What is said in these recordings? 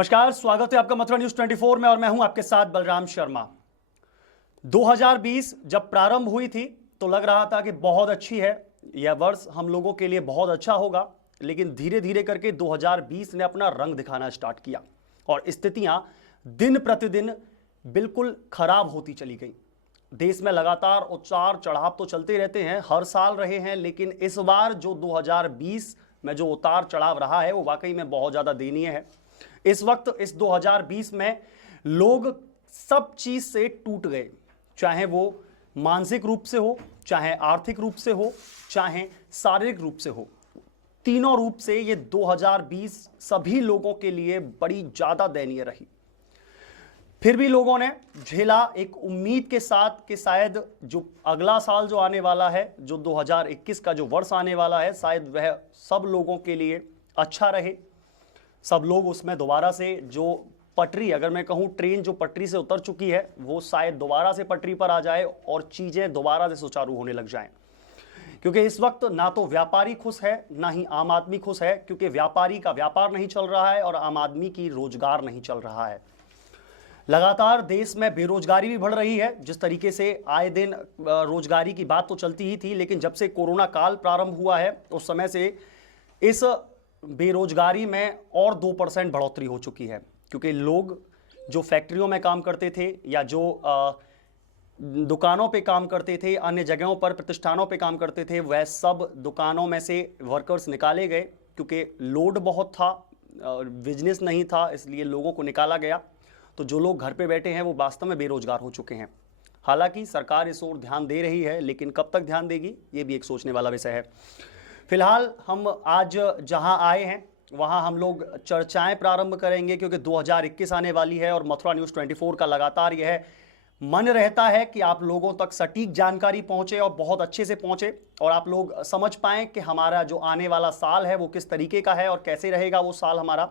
नमस्कार, स्वागत है आपका मथुरा न्यूज 24 में और मैं हूं आपके साथ बलराम शर्मा। 2020 जब प्रारंभ हुई थी तो लग रहा था कि बहुत अच्छी है, यह वर्ष हम लोगों के लिए बहुत अच्छा होगा, लेकिन धीरे धीरे करके 2020 ने अपना रंग दिखाना स्टार्ट किया और स्थितियां दिन प्रतिदिन बिल्कुल खराब होती चली गई। देश में लगातार उतार चढ़ाव तो चलते रहते हैं, हर साल रहे हैं, लेकिन इस बार जो 2020 में जो उतार चढ़ाव रहा है वो वाकई में बहुत ज़्यादा दयनीय है। इस वक्त इस 2020 में लोग सब चीज से टूट गए, चाहे वो मानसिक रूप से हो, चाहे आर्थिक रूप से हो, चाहे शारीरिक रूप से हो। तीनों रूप से ये 2020 सभी लोगों के लिए बड़ी ज्यादा दयनीय रही। फिर भी लोगों ने झेला एक उम्मीद के साथ कि शायद जो अगला साल जो आने वाला है, जो 2021 का जो वर्ष आने वाला है, शायद वह सब लोगों के लिए अच्छा रहे। सब लोग उसमें दोबारा से जो पटरी, अगर मैं कहूँ ट्रेन जो पटरी से उतर चुकी है, वो शायद दोबारा से पटरी पर आ जाए और चीज़ें दोबारा से सुचारू होने लग जाएं। क्योंकि इस वक्त ना तो व्यापारी खुश है, ना ही आम आदमी खुश है, क्योंकि व्यापारी का व्यापार नहीं चल रहा है और आम आदमी की रोजगार नहीं चल रहा है। लगातार देश में बेरोजगारी भी बढ़ रही है। जिस तरीके से आए दिन रोजगारी की बात तो चलती ही थी, लेकिन जब से कोरोना काल प्रारंभ हुआ है उस समय से इस बेरोजगारी में और 2% बढ़ोतरी हो चुकी है। क्योंकि लोग जो फैक्ट्रियों में काम करते थे या जो दुकानों पे काम करते थे, अन्य जगहों पर प्रतिष्ठानों पे काम करते थे, वह सब दुकानों में से वर्कर्स निकाले गए क्योंकि लोड बहुत था, बिजनेस नहीं था, इसलिए लोगों को निकाला गया। तो जो लोग घर पे बैठे हैं वो वास्तव में बेरोजगार हो चुके हैं। हालांकि सरकार इस ओर ध्यान दे रही है, लेकिन कब तक ध्यान देगी ये भी एक सोचने वाला विषय है। फिलहाल हम आज जहां आए हैं वहां हम लोग चर्चाएं प्रारंभ करेंगे, क्योंकि 2021 आने वाली है और मथुरा न्यूज़ 24 का लगातार यह मन रहता है कि आप लोगों तक सटीक जानकारी पहुंचे और बहुत अच्छे से पहुंचे और आप लोग समझ पाएं कि हमारा जो आने वाला साल है वो किस तरीके का है और कैसे रहेगा वो साल हमारा।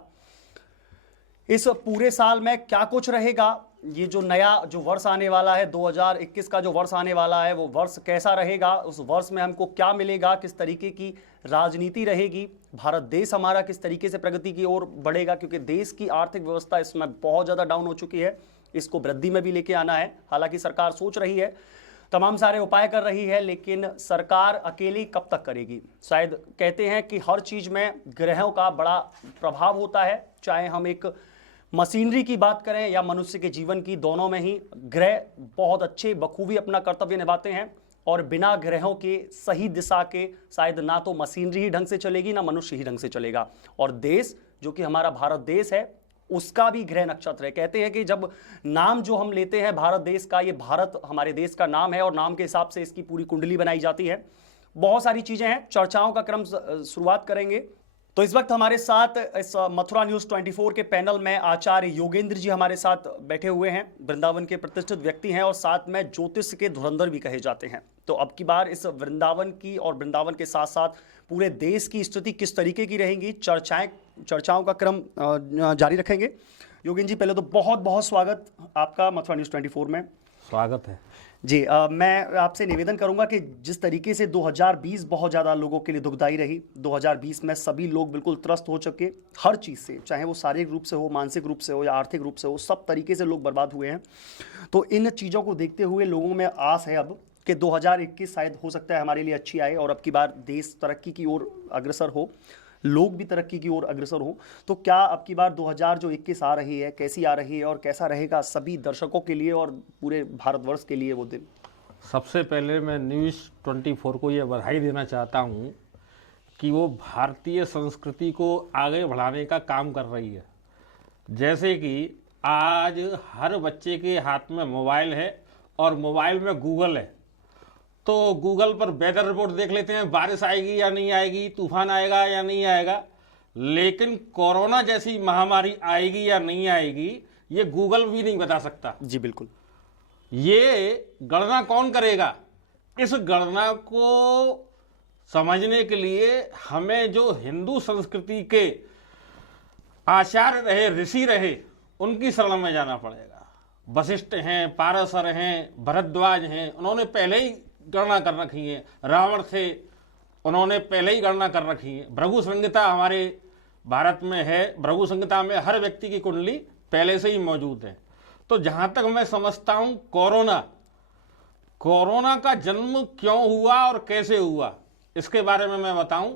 इस पूरे साल में क्या कुछ रहेगा, ये जो नया जो वर्ष आने वाला है, 2021 का जो वर्ष आने वाला है, वो वर्ष कैसा रहेगा, उस वर्ष में हमको क्या मिलेगा, किस तरीके की राजनीति रहेगी, भारत देश हमारा किस तरीके से प्रगति की ओर बढ़ेगा। क्योंकि देश की आर्थिक व्यवस्था इसमें बहुत ज़्यादा डाउन हो चुकी है, इसको वृद्धि में भी लेके आना है। हालांकि सरकार सोच रही है, तमाम सारे उपाय कर रही है, लेकिन सरकार अकेली कब तक करेगी। शायद कहते हैं कि हर चीज़ में ग्रहों का बड़ा प्रभाव होता है, चाहे हम एक मशीनरी की बात करें या मनुष्य के जीवन की, दोनों में ही ग्रह बहुत अच्छे बखूबी अपना कर्तव्य निभाते हैं और बिना ग्रहों के सही दिशा के शायद ना तो मशीनरी ही ढंग से चलेगी ना मनुष्य ही ढंग से चलेगा। और देश जो कि हमारा भारत देश है उसका भी ग्रह नक्षत्र है। कहते हैं कि जब नाम जो हम लेते हैं भारत देश का, ये भारत हमारे देश का नाम है और नाम के हिसाब से इसकी पूरी कुंडली बनाई जाती है। बहुत सारी चीज़ें हैं, चर्चाओं का क्रम शुरुआत करेंगे। तो इस वक्त हमारे साथ इस मथुरा न्यूज़ 24 के पैनल में आचार्य योगेंद्र जी हमारे साथ बैठे हुए हैं। वृंदावन के प्रतिष्ठित व्यक्ति हैं और साथ में ज्योतिष के धुरंधर भी कहे जाते हैं। तो अब की बार इस वृंदावन की और वृंदावन के साथ साथ पूरे देश की स्थिति किस तरीके की रहेंगी, चर्चाओं का क्रम जारी रखेंगे। योगेंद्र जी, पहले तो बहुत बहुत स्वागत आपका मथुरा न्यूज़ 24 में। स्वागत है जी। मैं आपसे निवेदन करूंगा कि जिस तरीके से 2020 बहुत ज़्यादा लोगों के लिए दुखदाई रही, 2020 में सभी लोग बिल्कुल त्रस्त हो चुके हर चीज़ से, चाहे वो शारीरिक रूप से हो, मानसिक रूप से हो या आर्थिक रूप से हो, सब तरीके से लोग बर्बाद हुए हैं। तो इन चीज़ों को देखते हुए लोगों में आस है अब कि 2021 शायद हो सकता है हमारे लिए अच्छी आए और अब की बार देश तरक्की की ओर अग्रसर हो, लोग भी तरक्की की ओर अग्रसर हो। तो क्या अब की बार 2021 आ रही है, कैसी आ रही है और कैसा रहेगा सभी दर्शकों के लिए और पूरे भारतवर्ष के लिए वो दिन? सबसे पहले मैं न्यूज़ 24 को ये बधाई देना चाहता हूँ कि वो भारतीय संस्कृति को आगे बढ़ाने का काम कर रही है। जैसे कि आज हर बच्चे के हाथ में मोबाइल है और मोबाइल में गूगल है, तो गूगल पर वेदर रिपोर्ट देख लेते हैं, बारिश आएगी या नहीं आएगी, तूफान आएगा या नहीं आएगा। लेकिन कोरोना जैसी महामारी आएगी या नहीं आएगी ये गूगल भी नहीं बता सकता। जी बिल्कुल। ये गणना कौन करेगा? इस गणना को समझने के लिए हमें जो हिंदू संस्कृति के आचार्य रहे, ऋषि रहे, उनकी शरण में जाना पड़ेगा। वशिष्ठ हैं, पाराशर हैं, भरद्वाज हैं, उन्होंने पहले ही गणना कर रखी है। रावण थे, उन्होंने पहले ही गणना कर रखी है। भृगु संहिता हमारे भारत में है, भृगु संहिता में हर व्यक्ति की कुंडली पहले से ही मौजूद है। तो जहां तक मैं समझता हूं, कोरोना का जन्म क्यों हुआ और कैसे हुआ, इसके बारे में मैं बताऊं।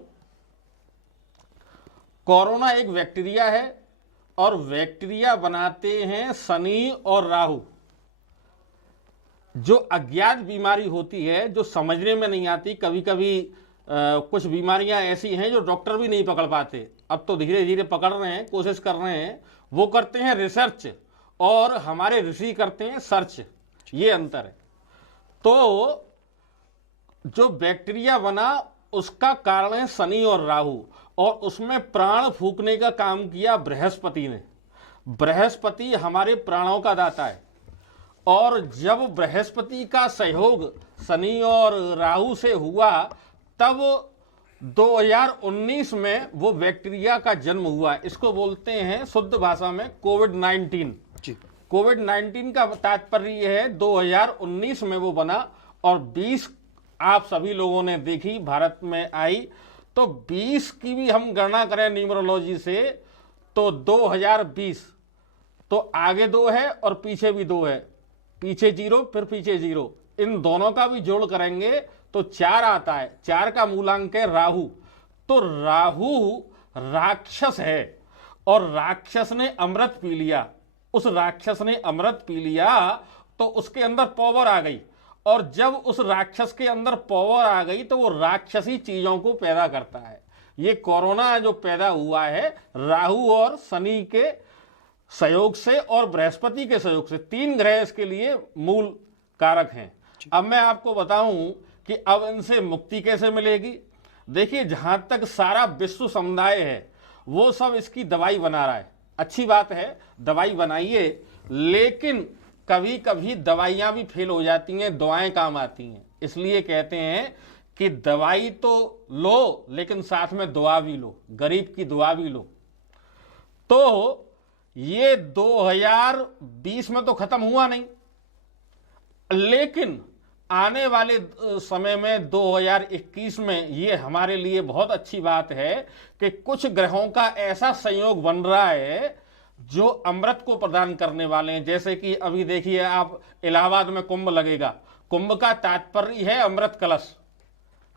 कोरोना एक बैक्टीरिया है और बैक्टीरिया बनाते हैं शनि और राहु। जो अज्ञात बीमारी होती है, जो समझने में नहीं आती, कभी कभी कुछ बीमारियां ऐसी हैं जो डॉक्टर भी नहीं पकड़ पाते, अब तो धीरे धीरे पकड़ रहे हैं, कोशिश कर रहे हैं। वो करते हैं रिसर्च और हमारे ऋषि करते हैं सर्च, ये अंतर है। तो जो बैक्टीरिया बना उसका कारण है शनि और राहु, और उसमें प्राण फूकने का काम किया बृहस्पति ने। बृहस्पति हमारे प्राणों का दाता है, और जब बृहस्पति का सहयोग शनि और राहु से हुआ तब 2019 में वो बैक्टीरिया का जन्म हुआ। इसको बोलते हैं शुद्ध भाषा में कोविड-19। कोविड-19 का तात्पर्य है 2019 में वो बना, और 20 आप सभी लोगों ने देखी भारत में आई। तो 20 की भी हम गणना करें न्यूमरोलॉजी से तो 2020, तो आगे 2 है और पीछे भी 2 है, पीछे 0 फिर पीछे 0, इन दोनों का भी जोड़ करेंगे तो 4 आता है। 4 का मूलांक है राहु। तो राहु राक्षस है, और राक्षस ने अमृत पी लिया। उस राक्षस ने अमृत पी लिया तो उसके अंदर पावर आ गई, और जब उस राक्षस के अंदर पावर आ गई तो वो राक्षसी चीजों को पैदा करता है। ये कोरोना जो पैदा हुआ है राहु और शनि के सहयोग से और बृहस्पति के सहयोग से। 3 ग्रह इसके लिए मूल कारक हैं। अब मैं आपको बताऊं कि अब इनसे मुक्ति कैसे मिलेगी। देखिए, जहां तक सारा विश्व समुदाय है वो सब इसकी दवाई बना रहा है, अच्छी बात है, दवाई बनाइए, लेकिन कभी कभी दवाइयां भी फेल हो जाती हैं, दवाएं काम आती हैं। इसलिए कहते हैं कि दवाई तो लो लेकिन साथ में दुआ भी लो, गरीब की दुआ भी लो। तो ये 2020 में तो खत्म हुआ नहीं, लेकिन आने वाले समय में 2021 में ये हमारे लिए बहुत अच्छी बात है कि कुछ ग्रहों का ऐसा संयोग बन रहा है जो अमृत को प्रदान करने वाले हैं। जैसे कि अभी देखिए आप, इलाहाबाद में कुंभ लगेगा। कुंभ का तात्पर्य है अमृत कलश।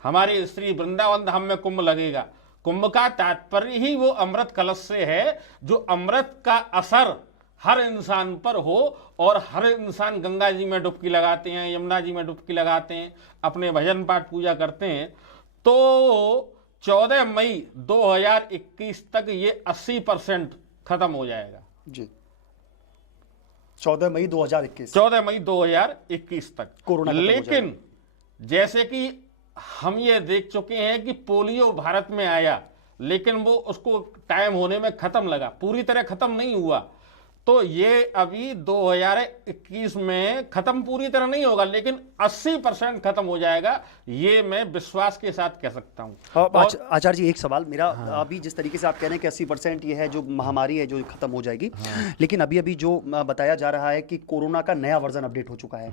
हमारे श्री वृंदावन धाम में कुंभ लगेगा। कुंभ का तात्पर्य ही वो अमृत कलश से है, जो अमृत का असर हर इंसान पर हो, और हर इंसान गंगा जी में डुबकी लगाते हैं, यमुना जी में डुबकी लगाते हैं, अपने भजन पाठ पूजा करते हैं। तो 14 मई 2021 तक ये 80% खत्म हो जाएगा जी। 14 मई 2021, 14 मई 2021 तक कोरोना खत्म हो जाएगा। लेकिन जैसे कि हम ये देख चुके हैं कि पोलियो भारत में आया, लेकिन वो उसको टाइम होने में खत्म लगा, पूरी तरह खत्म नहीं हुआ। तो ये अभी 2021 में खत्म पूरी तरह नहीं होगा, लेकिन 80% खत्म हो जाएगा, ये मैं विश्वास के साथ कह सकता हूं। आचार्य जी, एक सवाल मेरा। अभी जिस तरीके से आप कह रहे हैं कि 80% ये है जो महामारी है जो खत्म हो जाएगी, लेकिन अभी अभी जो बताया जा रहा है कि कोरोना का नया वर्जन अपडेट हो चुका है,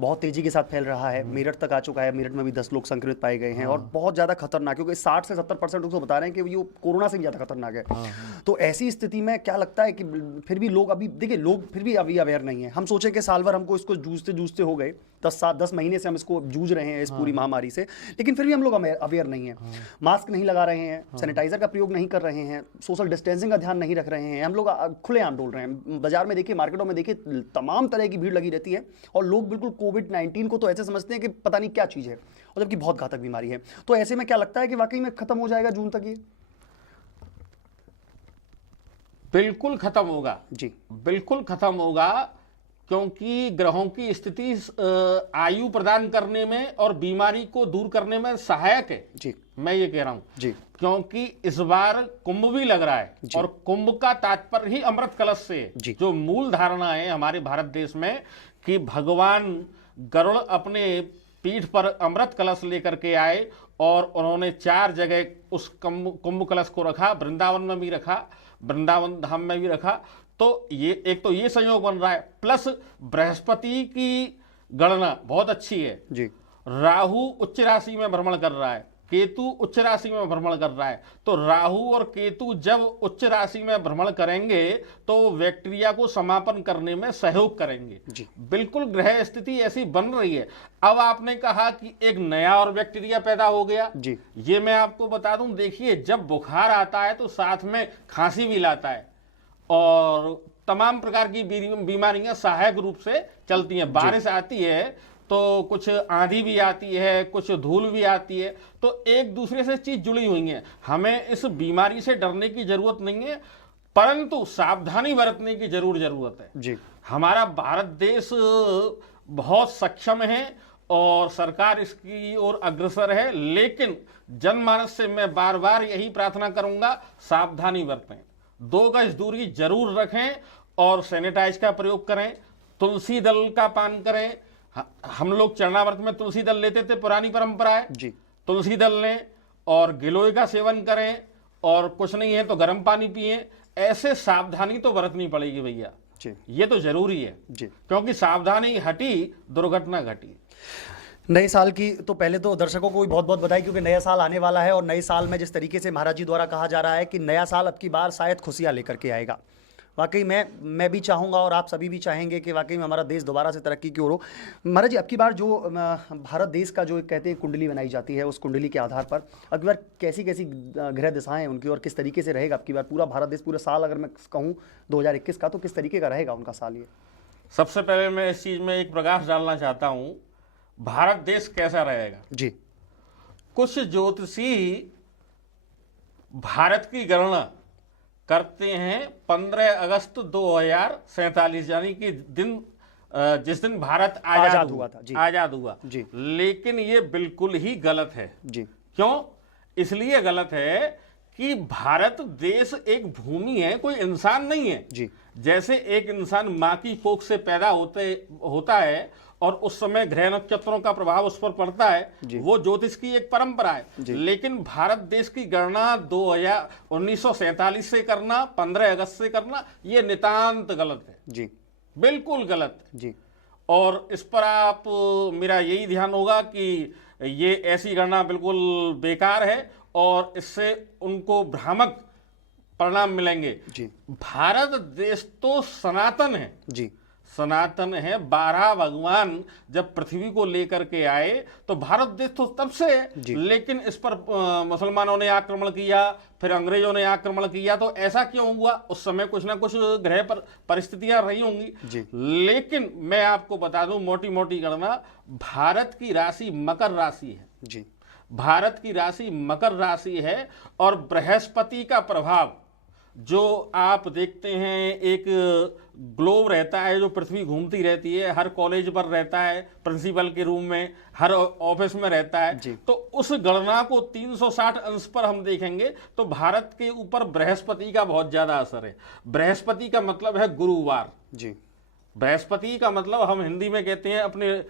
बहुत तेजी के साथ फैल रहा है, मेरठ तक आ चुका है, मेरठ में भी 10 लोग संक्रमित पाए गए हैं, और बहुत ज्यादा खतरनाक, क्योंकि 60 से 70% लोग तो बता रहे हैं कि ये कोरोना से भी ज्यादा खतरनाक है। तो ऐसी स्थिति में क्या लगता है कि फिर भी लोग अभी, देखिए, लोग फिर भी अभी अवेयर नहीं है। हम सोचे कि साल भर हमको इसको जूझते हो गए, 10 महीने से हम इसको जूझ रहे हैं इस पूरी महामारी से, लेकिन फिर भी हम लोग अवेयर नहीं है। मास्क नहीं लगा रहे हैं, सैनिटाइजर का प्रयोग नहीं कर रहे हैं, सोशल डिस्टेंसिंग का ध्यान नहीं रख रहे हैं, हम लोग खुलेआम डोल रहे हैं। बाजार में देखिए, मार्केटों में देखिए, तमाम तरह की भीड़ लगी रहती है, और लोग बिल्कुल कोविड-19 को तो ऐसे समझते हैं कि पता नहीं क्या चीज है, और जबकि बहुत घातक बीमारी है। तो ऐसे में क्या लगता है कि वाकई में खत्म हो जाएगा जून तक ये? बिल्कुल खत्म होगा जी, बिल्कुल खत्म होगा, क्योंकि ग्रहों की स्थिति आयु प्रदान करने में और बीमारी को दूर करने में सहायक है जी, मैं ये कह रहा हूं जी। क्योंकि इस बार कुंभ भी लग रहा है, और कुंभ का तात्पर्य ही अमृत कलश से है। जो मूल धारणा है हमारे भारत देश में कि भगवान गरुड़ अपने पीठ पर अमृत कलश लेकर के आए, और उन्होंने 4 जगह उस कुंभ कलश को रखा। वृंदावन में भी रखा, वृंदावन धाम में भी रखा। तो ये एक तो ये संयोग बन रहा है, प्लस बृहस्पति की गणना बहुत अच्छी है जी। राहु उच्च राशि में भ्रमण कर रहा है, केतु उच्च राशि में भ्रमण कर रहा है। तो राहु और केतु जब उच्च राशि में भ्रमण करेंगे तो वो बैक्टीरिया को समापन करने में सहयोग करेंगे। बिल्कुल ग्रह स्थिति ऐसी बन रही है। अब आपने कहा कि एक नया और बैक्टीरिया पैदा हो गया जी। ये मैं आपको बता दूं, देखिए जब बुखार आता है तो साथ में खांसी भी लाता है और तमाम प्रकार की बीमारियां सहायक रूप से चलती हैं। बारिश आती है तो कुछ आंधी भी आती है, कुछ धूल भी आती है, तो एक दूसरे से चीज जुड़ी हुई है। हमें इस बीमारी से डरने की जरूरत नहीं है, परंतु सावधानी बरतने की जरूरत है जी। हमारा भारत देश बहुत सक्षम है और सरकार इसकी ओर अग्रसर है, लेकिन जनमानस से मैं बार बार यही प्रार्थना करूंगा, सावधानी बरतें, 2 गज दूरी जरूर रखें और सैनिटाइज का प्रयोग करें, तुलसी दल का पान करें। हम लोग चरणाव्रत में तुलसी दल लेते थे, पुरानी परंपरा है जी। तुलसी दल लें और गिलोय का सेवन करें और कुछ नहीं है तो गर्म पानी पिए। ऐसे सावधानी तो बरतनी पड़ेगी भैया जी, ये तो जरूरी है जी, क्योंकि सावधानी हटी दुर्घटना घटी। नए साल की तो पहले तो दर्शकों को भी बहुत बहुत बधाई, क्योंकि नया साल आने वाला है और नए साल में जिस तरीके से महाराज जी द्वारा कहा जा रहा है कि नया साल अब की बार शायद खुशियां लेकर के आएगा। वाकई मैं भी चाहूँगा और आप सभी भी चाहेंगे कि वाकई में हमारा देश दोबारा से तरक्की की ओर हो। महाराज जी, अब की बार जो भारत देश का जो कहते हैं कुंडली बनाई जाती है, उस कुंडली के आधार पर अब की बार कैसी कैसी ग्रह दिशाएं उनकी और किस तरीके से रहेगा अब की बार पूरा भारत देश, पूरा साल अगर मैं कहूँ 2021 का, तो किस तरीके का रहेगा उनका साल ये? सबसे पहले मैं इस चीज़ में एक प्रकाश डालना चाहता हूँ, भारत देश कैसा रहेगा जी। कुछ ज्योतिषी भारत की गणना करते हैं 15 अगस्त 2047 यानी कि दिन जिस दिन भारत आजाद हुआ जी। लेकिन ये बिल्कुल ही गलत है जी। क्यों? इसलिए गलत है कि भारत देश एक भूमि है, कोई इंसान नहीं है जी। जैसे एक इंसान माँ की कोख से पैदा होता है और उस समय ग्रह नक्षत्रों का प्रभाव उस पर पड़ता है, वो ज्योतिष की एक परंपरा है। लेकिन भारत देश की गणना 1947 से करना, 15 अगस्त से करना, ये नितांत गलत है जी, बिल्कुल गलत है जी। और इस पर आप मेरा यही ध्यान होगा कि ये ऐसी गणना बिल्कुल बेकार है और इससे उनको भ्रामक परिणाम मिलेंगे जी। भारत देश तो सनातन है जी, सनातन है। 12 भगवान जब पृथ्वी को लेकर के आए तो भारत देश तो तब से है, लेकिन इस पर मुसलमानों ने आक्रमण किया, फिर अंग्रेजों ने आक्रमण किया। तो ऐसा क्यों हुआ? उस समय कुछ ना कुछ ग्रह पर परिस्थितियां रही होंगी। लेकिन मैं आपको बता दूं, मोटी मोटी गणना, भारत की राशि मकर राशि है जी। भारत की राशि मकर राशि है और बृहस्पति का प्रभाव जो आप देखते हैं, एक ग्लोब रहता है जो पृथ्वी घूमती रहती है, हर कॉलेज पर रहता है, प्रिंसिपल के रूम में, हर ऑफिस में रहता है। तो उस गणना को 360 अंश पर हम देखेंगे तो भारत के ऊपर बृहस्पति का बहुत ज्यादा असर है। बृहस्पति का मतलब है गुरुवार जी। बृहस्पति का मतलब हम हिंदी में कहते हैं, अपने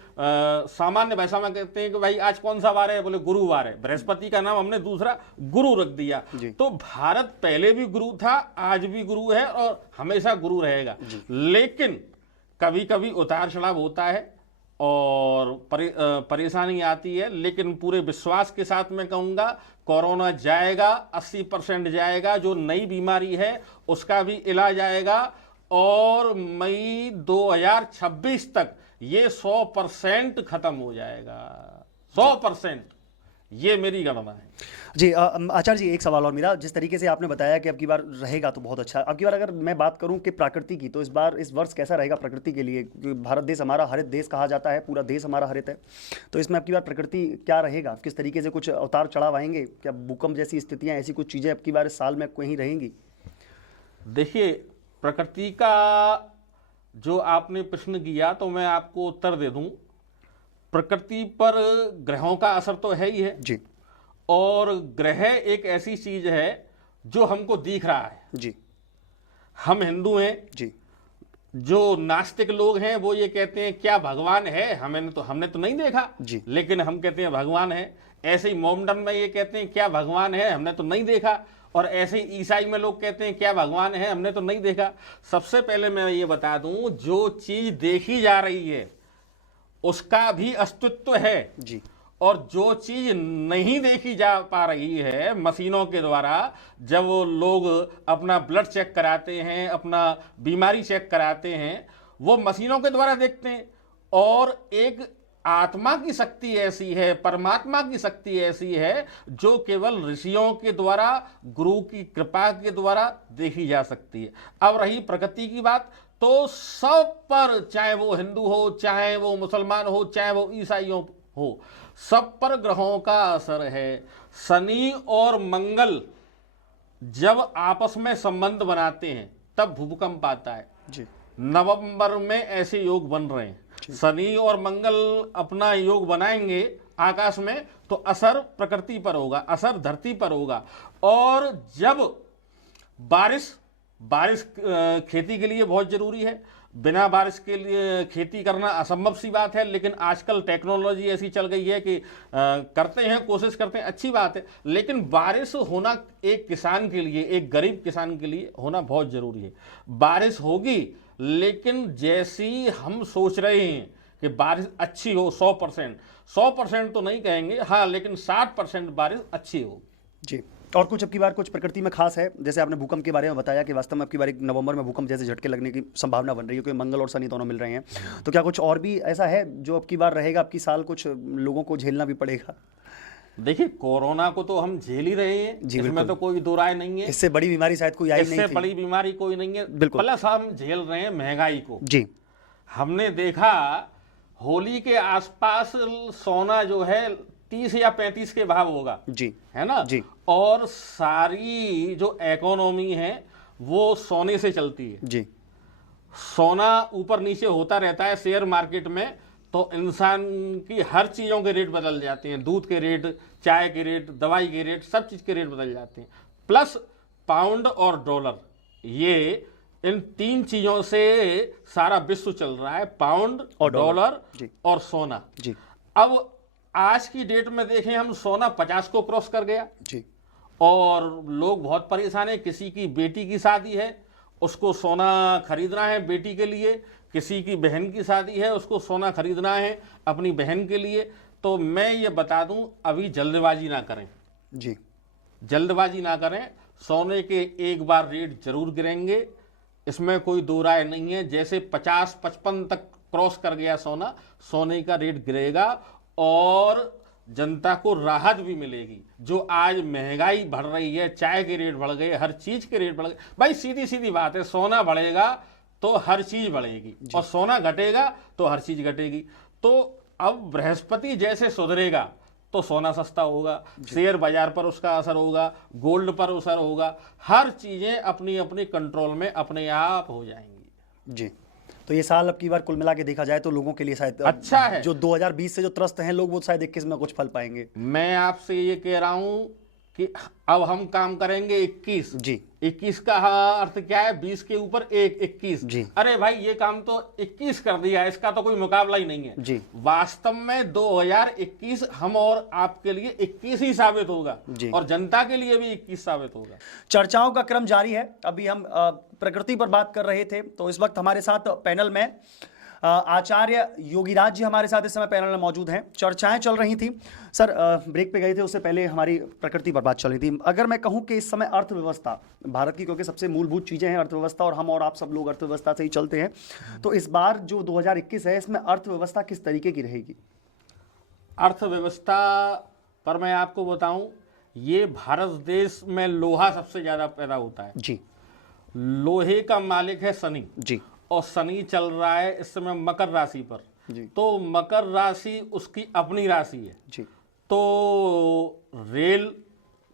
सामान्य भाषा में कहते हैं कि भाई आज कौन सा वार है, बोले गुरुवार है। बृहस्पति का नाम हमने दूसरा गुरु रख दिया। तो भारत पहले भी गुरु था, आज भी गुरु है और हमेशा गुरु रहेगा। लेकिन कभी कभी उतार चढ़ाव होता है और परेशानी आती है, लेकिन पूरे विश्वास के साथ मैं कहूँगा कोरोना जाएगा, 80% जाएगा। जो नई बीमारी है उसका भी इलाज आएगा और मई 2026 तक ये 100% खत्म हो जाएगा। 100%, ये मेरी गणना है जी। आचार्य जी, एक सवाल और मेरा, जिस तरीके से आपने बताया कि अब की बार रहेगा तो बहुत अच्छा। अब की बार अगर मैं बात करूं कि प्रकृति की, तो इस वर्ष कैसा रहेगा प्रकृति के लिए? भारत देश हमारा हरित देश कहा जाता है, पूरा देश हमारा हरित है, तो इसमें अब की बार प्रकृति क्या रहेगा? किस तरीके से कुछ उतार चढ़ाव आएंगे? क्या भूकंप जैसी स्थितियाँ, ऐसी कुछ चीज़ें अब की बार इस साल में कहीं रहेंगी? देखिए, प्रकृति का जो आपने प्रश्न किया तो मैं आपको उत्तर दे दूं। प्रकृति पर ग्रहों का असर तो है ही है जी, और ग्रह एक ऐसी चीज है जो हमको दिख रहा है जी। हम हिंदू हैं जी, जो नास्तिक लोग हैं वो ये कहते हैं क्या भगवान है? हमने तो नहीं देखा जी, लेकिन हम कहते हैं भगवान है। ऐसे ही मोमडन में ये कहते हैं क्या भगवान है? हमने तो नहीं देखा। और ऐसे ही ईसाई में लोग कहते हैं क्या भगवान है? हमने तो नहीं देखा। सबसे पहले मैं ये बता दूं, जो चीज देखी जा रही है उसका भी अस्तित्व है जी, और जो चीज नहीं देखी जा पा रही है मशीनों के द्वारा, जब वो लोग अपना ब्लड चेक कराते हैं, अपना बीमारी चेक कराते हैं, वो मशीनों के द्वारा देखते हैं। और एक आत्मा की शक्ति ऐसी है, परमात्मा की शक्ति ऐसी है जो केवल ऋषियों के द्वारा, गुरु की कृपा के द्वारा देखी जा सकती है। अब रही प्रकृति की बात, तो सब पर, चाहे वो हिंदू हो, चाहे वो मुसलमान हो, चाहे वो ईसाई हो, सब पर ग्रहों का असर है। शनि और मंगल जब आपस में संबंध बनाते हैं तब भूकंप आता है जी। नवंबर में ऐसे योग बन रहे हैं। शनि और मंगल अपना योग बनाएंगे आकाश में, तो असर प्रकृति पर होगा, असर धरती पर होगा। और जब बारिश खेती के लिए बहुत जरूरी है, बिना बारिश के लिए खेती करना असंभव सी बात है। लेकिन आजकल टेक्नोलॉजी ऐसी चल गई है कि करते हैं, कोशिश करते हैं, अच्छी बात है। लेकिन बारिश होना एक किसान के लिए, एक गरीब किसान के लिए होना बहुत जरूरी है। बारिश होगी, लेकिन जैसी हम सोच रहे हैं कि बारिश अच्छी हो 100% तो नहीं कहेंगे, हाँ, लेकिन 60% बारिश अच्छी हो जी। और कुछ अब की बार कुछ प्रकृति में खास है, जैसे आपने भूकंप के बारे में बताया कि वास्तव में अब की बार नवंबर में भूकंप जैसे झटके लगने की संभावना बन रही है, क्योंकि मंगल और शनि दोनों मिल रहे हैं। तो क्या कुछ और भी ऐसा है जो अब की बार रहेगा, अब की साल कुछ लोगों को झेलना भी पड़ेगा? देखिए, कोरोना को तो हम झेल ही रहे हैं, इसमें तो कोई दो राय नहीं है। इससे बड़ी बीमारी शायद कोई आई नहीं थी। इससे बड़ी बीमारी कोई नहीं है। बिल्कुल। प्लस हम झेल रहे हैं महंगाई को जी। हमने देखा होली के आसपास सोना जो है 30 या 35 के भाव होगा जी, है ना जी। और सारी जो इकोनॉमी है वो सोने से चलती है जी। सोना ऊपर नीचे होता रहता है शेयर मार्केट में, तो इंसान की हर चीज़ों के रेट बदल जाते हैं। दूध के रेट, चाय के रेट, दवाई के रेट, सब चीज़ के रेट बदल जाते हैं। प्लस पाउंड और डॉलर, ये इन तीन चीज़ों से सारा विश्व चल रहा है, पाउंड और डॉलर और सोना जी। अब आज की डेट में देखें हम, सोना 50 को क्रॉस कर गया जी। और लोग बहुत परेशान हैं। किसी की बेटी की शादी है, उसको सोना खरीदना है बेटी के लिए, किसी की बहन की शादी है, उसको सोना खरीदना है अपनी बहन के लिए। तो मैं ये बता दूं, अभी जल्दबाजी ना करें जी, जल्दबाजी ना करें। सोने के एक बार रेट जरूर गिरेंगे, इसमें कोई दो राय नहीं है। जैसे 50-55 तक क्रॉस कर गया सोना, सोने का रेट गिरेगा और जनता को राहत भी मिलेगी। जो आज महंगाई बढ़ रही है, चाय के रेट बढ़ गए, हर चीज के रेट बढ़ गए। भाई सीधी सीधी बात है, सोना बढ़ेगा तो हर चीज बढ़ेगी और सोना घटेगा तो हर चीज घटेगी। तो अब बृहस्पति जैसे सुधरेगा तो सोना सस्ता होगा, शेयर बाजार पर उसका असर होगा, गोल्ड पर असर होगा, हर चीजें अपनी अपनी कंट्रोल में अपने आप हो जाएंगी जी। तो ये साल अब की बार कुल मिला के देखा जाए तो लोगों के लिए शायद अच्छा है। जो 2020 से जो त्रस्त हैं लोग, वो शायद 21 में कुछ फल पाएंगे। मैं आपसे ये कह रहा हूं कि अब हम काम करेंगे 21 जी। 21 का अर्थ क्या है? 20 के ऊपर 21 जी। अरे भाई ये काम तो 21 कर दिया, इसका तो कोई मुकाबला ही नहीं है जी। वास्तव में 2021 हम और आपके लिए 21 ही साबित होगा और जनता के लिए भी 21 साबित होगा। चर्चाओं का क्रम जारी है। अभी हम प्रकृति पर बात कर रहे थे, तो इस वक्त हमारे साथ पैनल में आचार्य योगीराज जी हमारे साथ इस समय पैनल में मौजूद हैं। चर्चाएं चल रही थी सर, ब्रेक पे गए थे, उससे पहले हमारी प्रकृति पर बात चल रही थी। अगर मैं कहूं कि इस समय अर्थव्यवस्था भारत की, क्योंकि सबसे मूलभूत चीज़ें हैं अर्थव्यवस्था, और हम और आप सब लोग अर्थव्यवस्था से ही चलते हैं, तो इस बार जो 2021 है इसमें अर्थव्यवस्था किस तरीके की रहेगी? अर्थव्यवस्था पर मैं आपको बताऊं, ये भारत देश में लोहा सबसे ज़्यादा पैदा होता है जी। लोहे का मालिक है शनि जी। और शनि चल रहा है इस समय मकर राशि पर जी। तो मकर राशि उसकी अपनी राशि है जी। तो रेल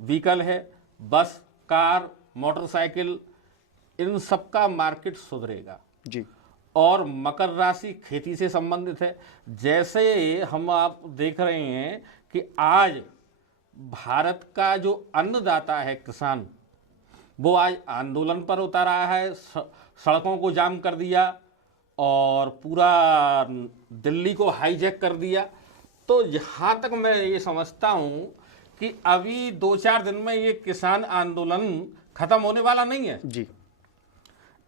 व्हीकल है, बस, कार, मोटरसाइकिल, इन सब का मार्केट सुधरेगा जी। और मकर राशि खेती से संबंधित है। जैसे हम आप देख रहे हैं कि आज भारत का जो अन्नदाता है किसान, वो आज आंदोलन पर उतर रहा है, सड़कों को जाम कर दिया और पूरा दिल्ली को हाईजैक कर दिया। तो यहाँ तक मैं ये समझता हूँ कि अभी 2-4 दिन में ये किसान आंदोलन खत्म होने वाला नहीं है जी।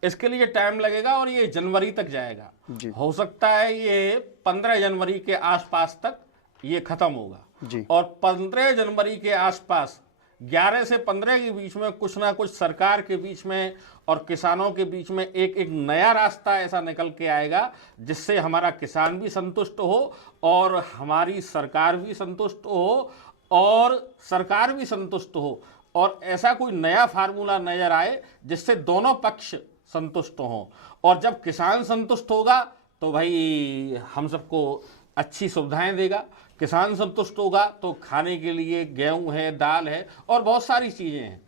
इसके लिए टाइम लगेगा और ये जनवरी तक जाएगा। हो सकता है ये 15 जनवरी के आसपास तक ये खत्म होगा। जी। और 15 जनवरी के आसपास 11 से 15 के बीच में कुछ ना कुछ सरकार के बीच में और किसानों के बीच में एक नया रास्ता ऐसा निकल के आएगा जिससे हमारा किसान भी संतुष्ट हो और हमारी सरकार भी संतुष्ट हो और सरकार भी संतुष्ट हो, और ऐसा कोई नया फार्मूला नजर आए जिससे दोनों पक्ष संतुष्ट हों। और जब किसान संतुष्ट होगा तो भाई हम सबको अच्छी सुविधाएं देगा, किसान संतुष्ट होगा तो खाने के लिए गेहूं है, दाल है और बहुत सारी चीज़ें हैं।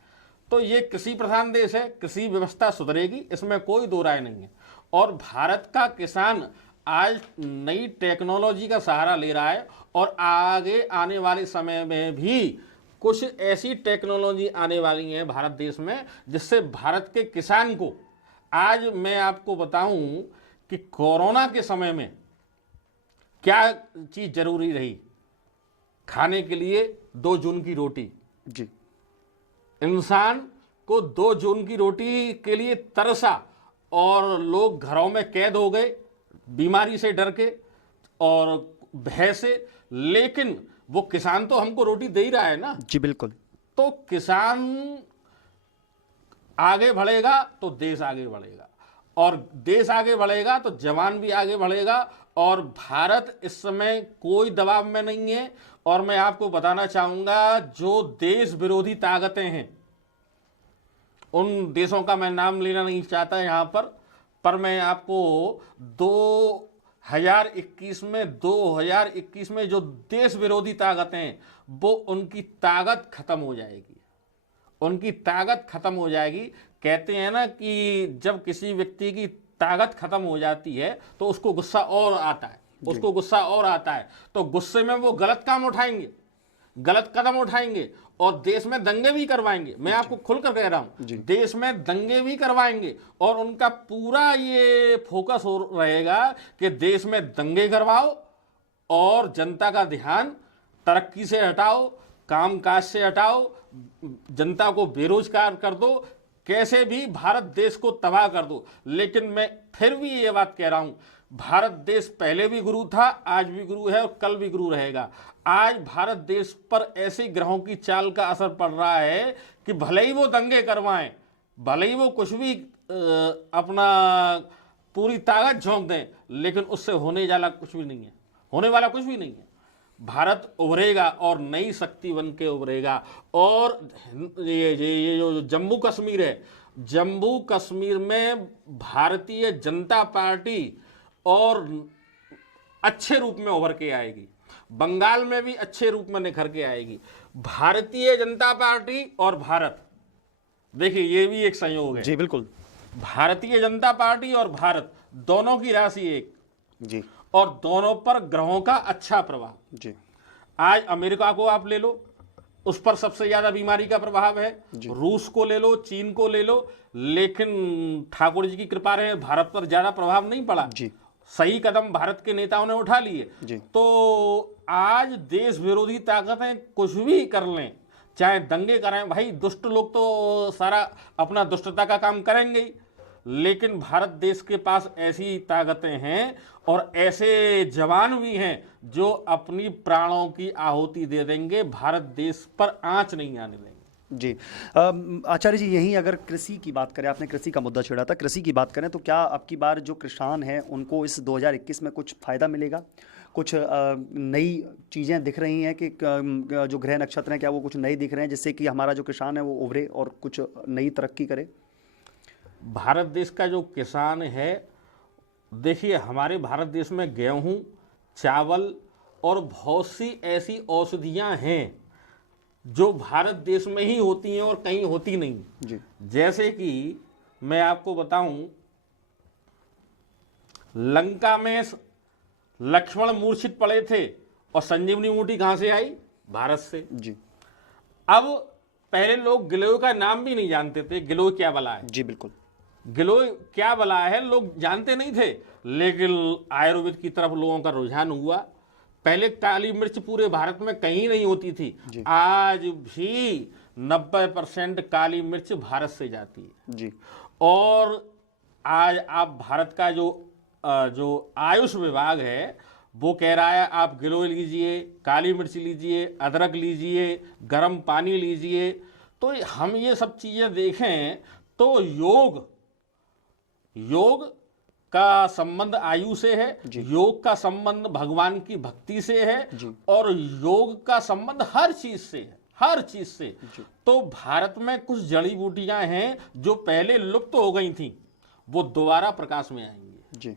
तो ये कृषि प्रधान देश है, कृषि व्यवस्था सुधरेगी, इसमें कोई दो राय नहीं है। और भारत का किसान आज नई टेक्नोलॉजी का सहारा ले रहा है और आगे आने वाले समय में भी कुछ ऐसी टेक्नोलॉजी आने वाली है भारत देश में जिससे भारत के किसान को, आज मैं आपको बताऊं कि कोरोना के समय में क्या चीज़ जरूरी रही, खाने के लिए 2 जून की रोटी। जी। इंसान को 2 जून की रोटी के लिए तरसा और लोग घरों में कैद हो गए बीमारी से डर के और भय से, लेकिन वो किसान तो हमको रोटी दे ही रहा है ना। जी बिल्कुल। तो किसान आगे बढ़ेगा तो देश आगे बढ़ेगा, और देश आगे बढ़ेगा तो जवान भी आगे बढ़ेगा। और भारत इस समय कोई दबाव में नहीं है। और मैं आपको बताना चाहूंगा, जो देश विरोधी ताकतें हैं, उन देशों का मैं नाम लेना नहीं चाहता यहाँ पर मैं आपको 2021 में जो देश विरोधी ताकतें हैं वो उनकी ताकत खत्म हो जाएगी, उनकी ताकत खत्म हो जाएगी। कहते हैं ना कि जब किसी व्यक्ति की ताकत खत्म हो जाती है तो उसको गुस्सा और आता है, उसको गुस्सा और आता है, तो गुस्से में वो गलत काम उठाएंगे, गलत कदम उठाएंगे और देश में दंगे भी करवाएंगे। मैं आपको खुलकर कह रहा हूं, देश में दंगे भी करवाएंगे और उनका पूरा ये फोकस हो रहेगा कि देश में दंगे करवाओ और जनता का ध्यान तरक्की से हटाओ, कामकाज से हटाओ, जनता को बेरोजगार कर दो, कैसे भी भारत देश को तबाह कर दो। लेकिन मैं फिर भी ये बात कह रहा हूं, भारत देश पहले भी गुरु था, आज भी गुरु है और कल भी गुरु रहेगा। आज भारत देश पर ऐसे ग्रहों की चाल का असर पड़ रहा है कि भले ही वो दंगे करवाएं, भले ही वो कुछ भी अपना पूरी ताकत झोंक दें, लेकिन उससे होने वाला कुछ भी नहीं है, होने वाला कुछ भी नहीं है। भारत उभरेगा और नई शक्ति बन के उभरेगा। और ये जो जम्मू कश्मीर है, जम्मू कश्मीर में भारतीय जनता पार्टी और अच्छे रूप में उभर के आएगी, बंगाल में भी अच्छे रूप में निखर के आएगी। भारतीय जनता पार्टी और भारत, देखिए ये भी एक संयोग है। जी बिल्कुल। भारतीय जनता पार्टी और भारत दोनों की राशि एक जी, और दोनों पर ग्रहों का अच्छा प्रभाव। जी। आज अमेरिका को आप ले लो, उस पर सबसे ज्यादा बीमारी का प्रभाव है। रूस को ले लो, चीन को ले लो, लेकिन ठाकुर जी की कृपा रहे भारत पर ज्यादा प्रभाव नहीं पड़ा। जी। सही कदम भारत के नेताओं ने उठा लिए। तो आज देश विरोधी ताकतें कुछ भी कर लें, चाहे दंगे करें, भाई दुष्ट लोग तो सारा अपना दुष्टता का काम करेंगे ही, लेकिन भारत देश के पास ऐसी ताकतें हैं और ऐसे जवान भी हैं जो अपनी प्राणों की आहुति दे देंगे, भारत देश पर आंच नहीं आने देंगे। जी। आचार्य जी, यहीं अगर कृषि की बात करें, आपने कृषि का मुद्दा छेड़ा था, कृषि की बात करें तो क्या अब की बार जो किसान हैं उनको इस 2021 में कुछ फ़ायदा मिलेगा? कुछ नई चीज़ें दिख रही हैं कि जो ग्रह नक्षत्र हैं क्या वो कुछ नए दिख रहे हैं जिससे कि हमारा जो किसान है वो उभरे और कुछ नई तरक्की करे? भारत देश का जो किसान है, देखिए हमारे भारत देश में गेहूं, चावल और बहुत सी ऐसी औषधियां हैं जो भारत देश में ही होती हैं और कहीं होती नहीं। जी। जैसे कि मैं आपको बताऊं, लंका में लक्ष्मण मूर्छित पड़े थे और संजीवनी बूटी कहां से आई? भारत से। जी। अब पहले लोग गिलोय का नाम भी नहीं जानते थे, गिलोय क्या बला है। जी बिल्कुल। गिलोय क्या बला है लोग जानते नहीं थे, लेकिन आयुर्वेद की तरफ लोगों का रुझान हुआ। पहले काली मिर्च पूरे भारत में कहीं नहीं होती थी, आज भी 90% काली मिर्च भारत से जाती है। जी। और आज आप भारत का जो आयुष विभाग है वो कह रहा है आप गिलोय लीजिए, काली मिर्च लीजिए, अदरक लीजिए, गर्म पानी लीजिए। तो हम ये सब चीज़ें देखें तो योग का संबंध आयु से है, योग का संबंध भगवान की भक्ति से है, और योग का संबंध हर चीज से है, हर चीज से। तो भारत में कुछ जड़ी बूटियां हैं जो पहले लुप्त हो गई थी, वो दोबारा प्रकाश में आएंगी जी,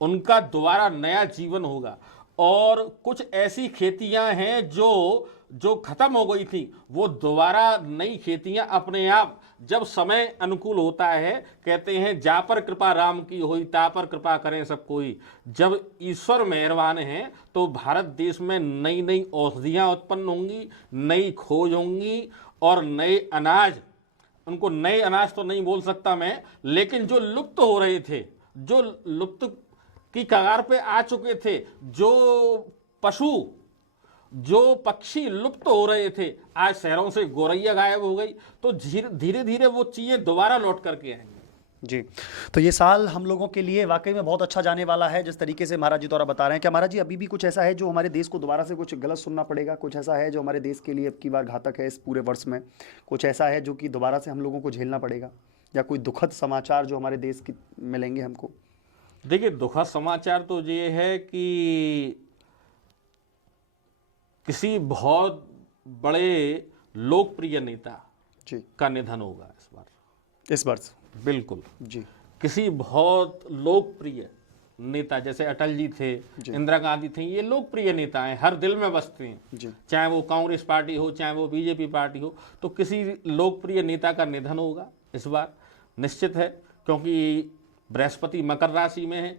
उनका दोबारा नया जीवन होगा। और कुछ ऐसी खेतियां हैं जो खत्म हो गई थी, वो दोबारा नई खेतियां अपने आप जब समय अनुकूल होता है, कहते हैं जा पर कृपा राम की होई, ता पर कृपा करें सब कोई। जब ईश्वर मेहरबान हैं तो भारत देश में नई नई औषधियां उत्पन्न होंगी, नई खोज होंगी, और नए अनाज, उनको नए अनाज तो नहीं बोल सकता मैं, लेकिन जो लुप्त हो रहे थे, जो लुप्त की कगार पे आ चुके थे, जो पशु, जो पक्षी लुप्त हो रहे थे, आज शहरों से गौरैया गायब हो गई, तो धीरे धीरे वो चीजें दोबारा लौट करके आएंगी जी। तो ये साल हम लोगों के लिए वाकई में बहुत अच्छा जाने वाला है, जिस तरीके से महाराज जी द्वारा बता रहे हैं। क्या महाराज जी अभी भी कुछ ऐसा है जो हमारे देश को दोबारा से कुछ गलत सुनना पड़ेगा? कुछ ऐसा है जो हमारे देश के लिए अब की बार घातक है इस पूरे वर्ष में? कुछ ऐसा है जो कि दोबारा से हम लोगों को झेलना पड़ेगा, या कोई दुखद समाचार जो हमारे देश की मिलेंगे हमको? देखिए, दुखद समाचार तो ये है कि किसी बहुत बड़े लोकप्रिय नेता जी का निधन होगा इस वर्ष। बिल्कुल जी। किसी बहुत लोकप्रिय नेता, जैसे अटल जी थे, इंदिरा गांधी थे, ये लोकप्रिय नेता हैं, हर दिल में बसते हैं जी। चाहे वो कांग्रेस पार्टी हो, चाहे वो बीजेपी पार्टी हो। तो किसी लोकप्रिय नेता का निधन होगा इस बार, निश्चित है, क्योंकि बृहस्पति मकर राशि में है,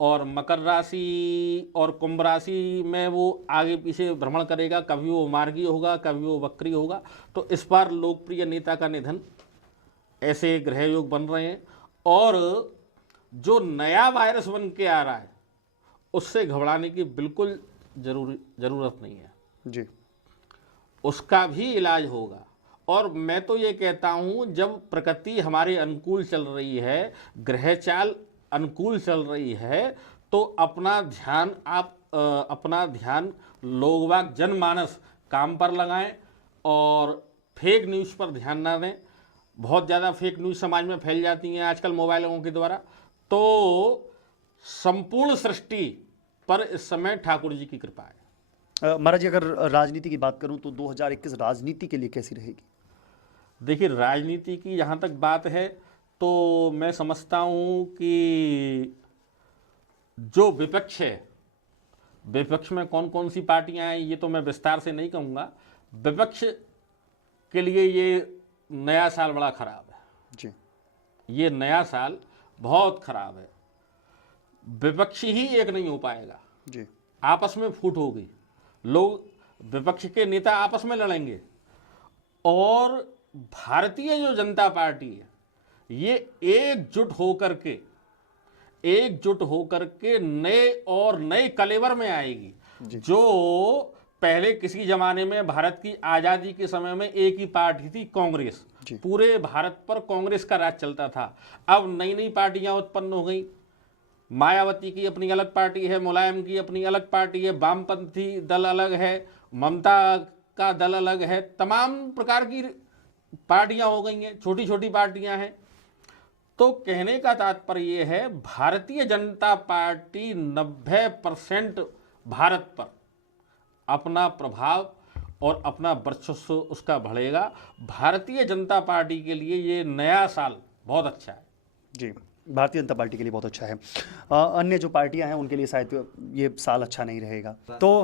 और मकर राशि और कुंभ राशि में वो आगे पीछे भ्रमण करेगा, कभी वो मार्गी होगा, कभी वो वक्री होगा। तो इस बार लोकप्रिय नेता का निधन, ऐसे ग्रह योग बन रहे हैं। और जो नया वायरस बन के आ रहा है, उससे घबराने की बिल्कुल जरूरत नहीं है जी, उसका भी इलाज होगा। और मैं तो ये कहता हूँ, जब प्रकृति हमारे अनुकूल चल रही है, ग्रह चाल अनुकूल चल रही है, तो अपना ध्यान लोग बाग जनमानस काम पर लगाएं, और फेक न्यूज़ पर ध्यान ना दें। बहुत ज़्यादा फेक न्यूज़ समाज में फैल जाती हैं आजकल मोबाइलों के द्वारा। तो संपूर्ण सृष्टि पर इस समय ठाकुर जी की कृपा है। महाराज जी, अगर राजनीति की बात करूं तो 2021 राजनीति के लिए कैसी रहेगी? देखिए, राजनीति की जहाँ तक बात है, तो मैं समझता हूँ कि जो विपक्ष है, विपक्ष में कौन कौन सी पार्टियां हैं ये तो मैं विस्तार से नहीं कहूँगा। विपक्ष के लिए ये नया साल बड़ा खराब है जी, ये नया साल बहुत खराब है। विपक्ष ही एक नहीं हो पाएगा जी, आपस में फूट होगी, लोग विपक्ष के नेता आपस में लड़ेंगे, और भारतीय जो जनता पार्टी है ये एकजुट होकर के नए कलेवर में आएगी। जो पहले किसी जमाने में भारत की आज़ादी के समय में एक ही पार्टी थी, कांग्रेस, पूरे भारत पर कांग्रेस का राज चलता था। अब नई नई पार्टियां उत्पन्न हो गई, मायावती की अपनी अलग पार्टी है, मुलायम की अपनी अलग पार्टी है, वामपंथी दल अलग है, ममता का दल अलग है, तमाम प्रकार की पार्टियां हो गई हैं, छोटी छोटी पार्टियां हैं। तो कहने का तात्पर्य ये है, भारतीय जनता पार्टी 90% भारत पर अपना प्रभाव और अपना वर्चस्व उसका बढ़ेगा। भारतीय जनता पार्टी के लिए ये नया साल बहुत अच्छा है जी, भारतीय जनता पार्टी के लिए बहुत अच्छा है। अन्य जो पार्टियां हैं उनके लिए शायद ये साल अच्छा नहीं रहेगा। तो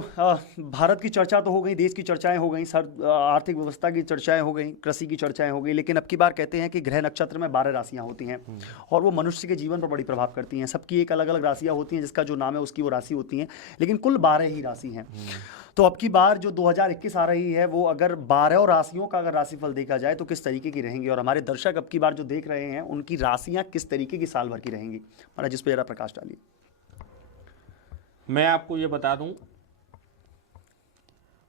भारत की चर्चा तो हो गई, देश की चर्चाएं हो गई, आर्थिक व्यवस्था की चर्चाएं हो गई, कृषि की चर्चाएं हो गई, लेकिन अब की बार कहते हैं कि ग्रह नक्षत्र में 12 राशियां होती हैं और वो मनुष्य के जीवन पर बड़ी प्रभाव करती हैं। सबकी एक अलग अलग राशियाँ होती हैं, जिसका जो नाम है उसकी वो राशि होती हैं, लेकिन कुल 12 ही राशि हैं। तो अब की बार जो 2021 आ रही है, वो अगर 12 राशियों का अगर राशिफल देखा जाए तो किस तरीके की रहेंगी, और हमारे दर्शक अब की बार जो देख रहे हैं उनकी राशियां किस तरीके की साल भर की रहेंगी? महाराज जिस पे जरा प्रकाश डालिए। मैं आपको ये बता दूं,